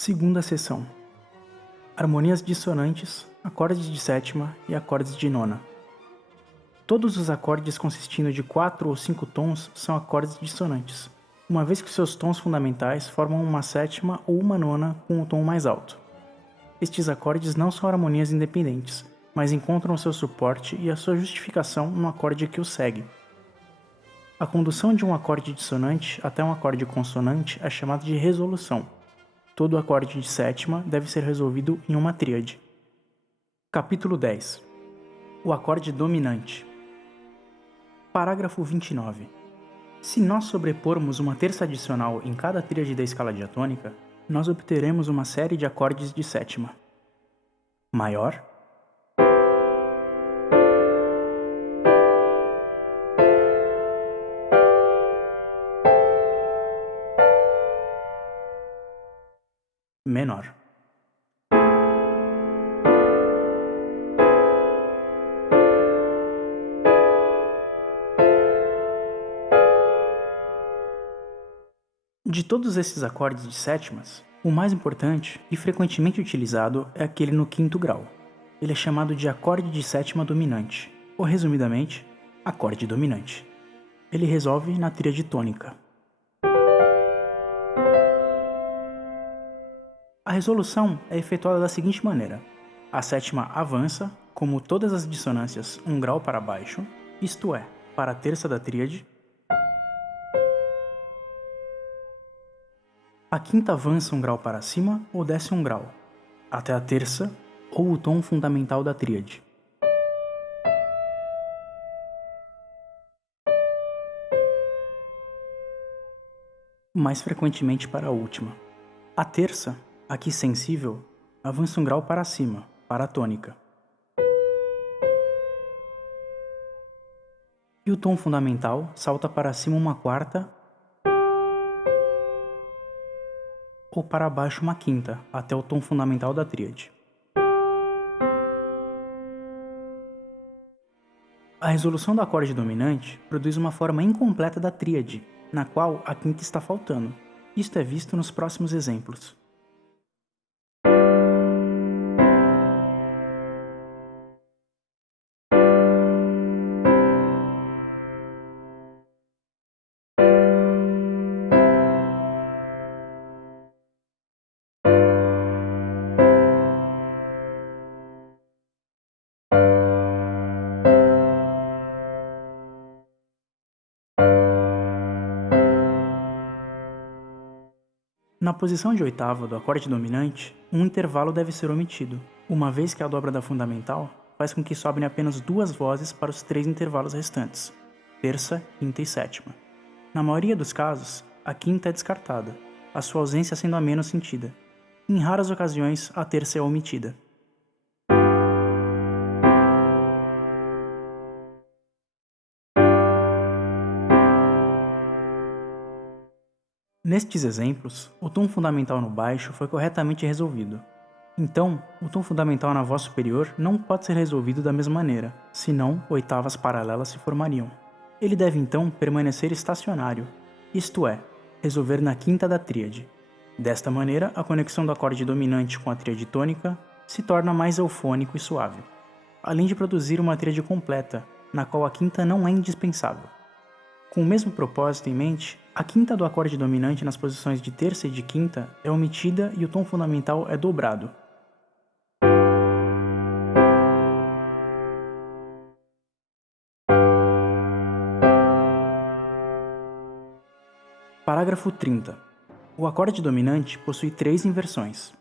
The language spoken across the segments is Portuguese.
Segunda seção. Harmonias dissonantes, acordes de sétima e acordes de nona. Todos os acordes consistindo de 4 ou 5 tons são acordes dissonantes, uma vez que seus tons fundamentais formam uma sétima ou uma nona com o tom mais alto. Estes acordes não são harmonias independentes, mas encontram seu suporte e a sua justificação no acorde que o segue. A condução de um acorde dissonante até um acorde consonante é chamada de resolução. Todo acorde de sétima deve ser resolvido em uma tríade. Capítulo 10. O acorde dominante. Parágrafo 29. Se nós sobrepormos uma terça adicional em cada tríade da escala diatônica, nós obteremos uma série de acordes de sétima. Maior, menor. De todos esses acordes de sétimas, o mais importante e frequentemente utilizado é aquele no quinto grau. Ele é chamado de acorde de sétima dominante, ou resumidamente, acorde dominante. Ele resolve na tríade tônica. A resolução é efetuada da seguinte maneira: a sétima avança, como todas as dissonâncias, um grau para baixo, isto é, para a terça da tríade. A quinta avança um grau para cima ou desce um grau, até a terça ou o tom fundamental da tríade. Mais frequentemente para a última. A terça, aqui sensível, avança um grau para cima, para a tônica. E o tom fundamental salta para cima uma quarta ou para baixo uma quinta, até o tom fundamental da tríade. A resolução do acorde dominante produz uma forma incompleta da tríade, na qual a quinta está faltando. Isto é visto nos próximos exemplos. Na posição de oitava do acorde dominante, um intervalo deve ser omitido, uma vez que a dobra da fundamental faz com que sobrem apenas duas vozes para os 3 intervalos restantes, terça, quinta e sétima. Na maioria dos casos, a quinta é descartada, a sua ausência sendo a menos sentida. Em raras ocasiões, a terça é omitida. Nestes exemplos, o tom fundamental no baixo foi corretamente resolvido. Então, o tom fundamental na voz superior não pode ser resolvido da mesma maneira, senão oitavas paralelas se formariam. Ele deve então permanecer estacionário, isto é, resolver na quinta da tríade. Desta maneira, a conexão do acorde dominante com a tríade tônica se torna mais eufônico e suave, além de produzir uma tríade completa, na qual a quinta não é indispensável. Com o mesmo propósito em mente, a quinta do acorde dominante nas posições de terça e de quinta é omitida e o tom fundamental é dobrado. Parágrafo 30. O acorde dominante possui 3 inversões.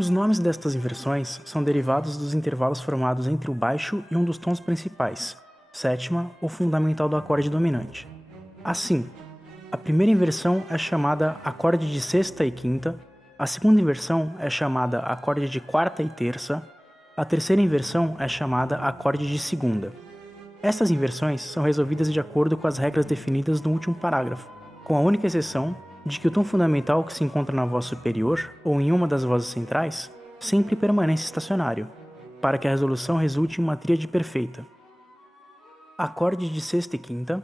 Os nomes destas inversões são derivados dos intervalos formados entre o baixo e um dos tons principais, sétima ou fundamental do acorde dominante. Assim, a primeira inversão é chamada acorde de sexta e quinta, a segunda inversão é chamada acorde de quarta e terça, a terceira inversão é chamada acorde de segunda. Estas inversões são resolvidas de acordo com as regras definidas no último parágrafo, com a única exceção de que o tom fundamental que se encontra na voz superior ou em uma das vozes centrais sempre permanece estacionário, para que a resolução resulte em uma tríade perfeita. acorde de sexta e quinta,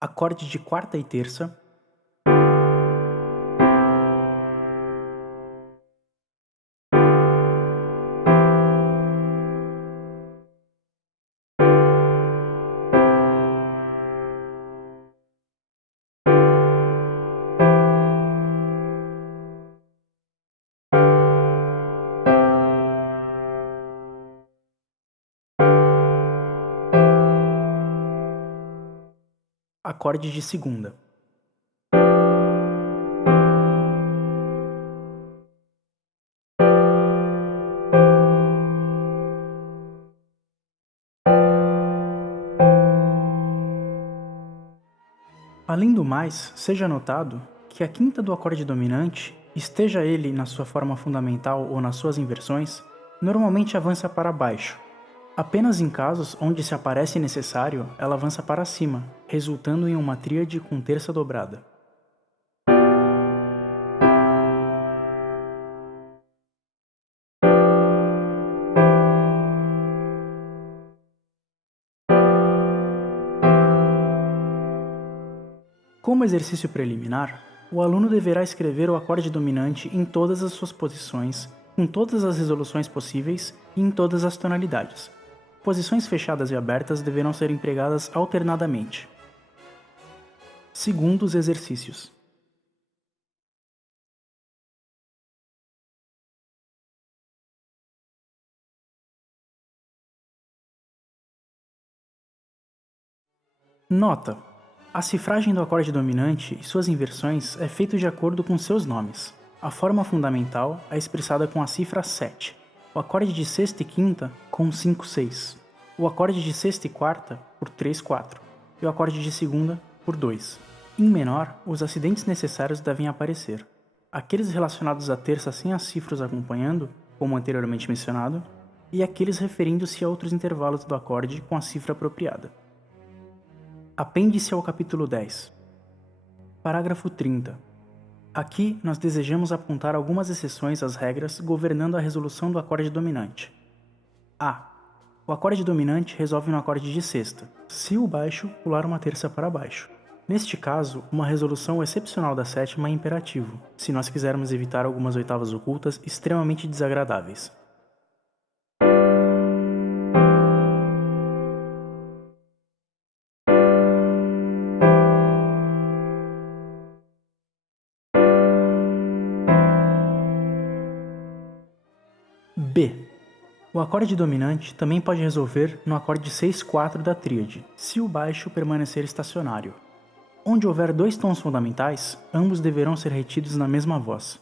acorde de quarta e terça, acorde de segunda. Além do mais, seja notado que a quinta do acorde dominante, esteja ele na sua forma fundamental ou nas suas inversões, normalmente avança para baixo. Apenas em casos onde se aparece necessário, ela avança para cima, resultando em uma tríade com terça dobrada. Como exercício preliminar, o aluno deverá escrever o acorde dominante em todas as suas posições, com todas as resoluções possíveis e em todas as tonalidades. Posições fechadas e abertas deverão ser empregadas alternadamente. Segundo os exercícios. Nota: a cifragem do acorde dominante e suas inversões é feita de acordo com seus nomes. A forma fundamental é expressada com a cifra 7, o acorde de sexta e quinta com 5-6, o acorde de sexta e quarta por 3-4 e o acorde de segunda por 2. Em menor, os acidentes necessários devem aparecer. Aqueles relacionados à terça sem as cifras acompanhando, como anteriormente mencionado, e aqueles referindo-se a outros intervalos do acorde com a cifra apropriada. Apêndice ao capítulo 10. Parágrafo 30. Aqui nós desejamos apontar algumas exceções às regras governando a resolução do acorde dominante. A. O acorde dominante resolve no acorde de sexta, se o baixo pular uma terça para baixo. Neste caso, uma resolução excepcional da sétima é imperativo, se nós quisermos evitar algumas oitavas ocultas extremamente desagradáveis. B. O acorde dominante também pode resolver no acorde 6-4 da tríade, se o baixo permanecer estacionário. Onde houver dois tons fundamentais, ambos deverão ser retidos na mesma voz.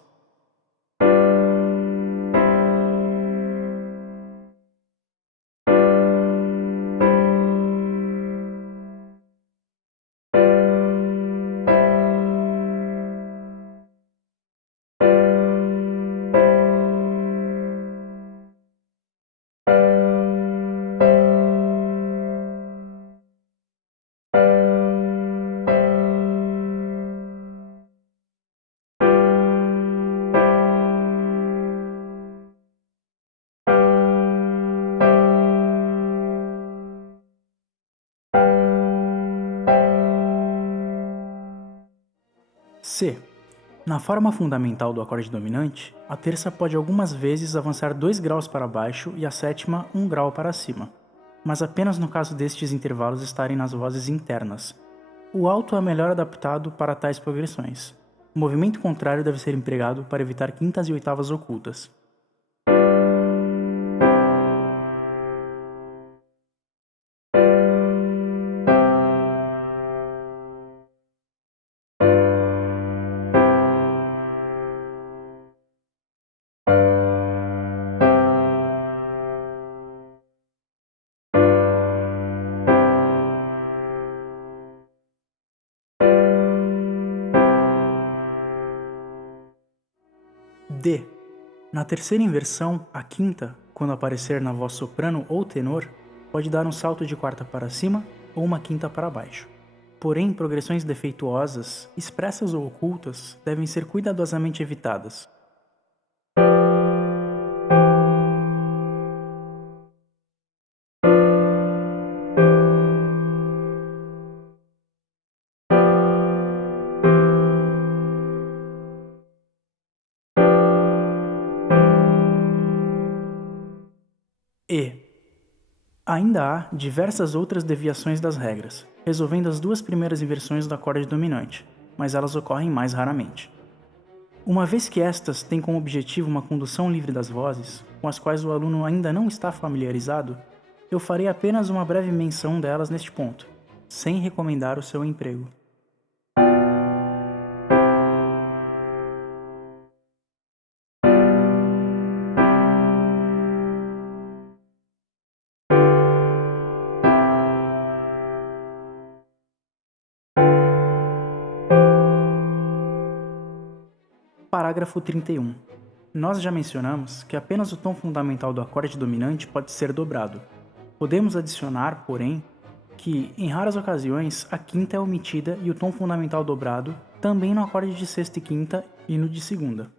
C. Na forma fundamental do acorde dominante, a terça pode algumas vezes avançar 2 graus para baixo e a sétima 1 grau para cima, mas apenas no caso destes intervalos estarem nas vozes internas. O alto é melhor adaptado para tais progressões. O movimento contrário deve ser empregado para evitar quintas e oitavas ocultas. D. Na terceira inversão, a quinta, quando aparecer na voz soprano ou tenor, pode dar um salto de quarta para cima ou uma quinta para baixo. Porém, progressões defeituosas, expressas ou ocultas, devem ser cuidadosamente evitadas. E ainda há diversas outras deviações das regras, resolvendo as duas primeiras inversões do acorde dominante, mas elas ocorrem mais raramente. Uma vez que estas têm como objetivo uma condução livre das vozes, com as quais o aluno ainda não está familiarizado, eu farei apenas uma breve menção delas neste ponto, sem recomendar o seu emprego. Parágrafo 31. Nós já mencionamos que apenas o tom fundamental do acorde dominante pode ser dobrado. Podemos adicionar, porém, que, em raras ocasiões, a quinta é omitida e o tom fundamental dobrado também no acorde de sexta e quinta e no de segunda.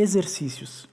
Exercícios.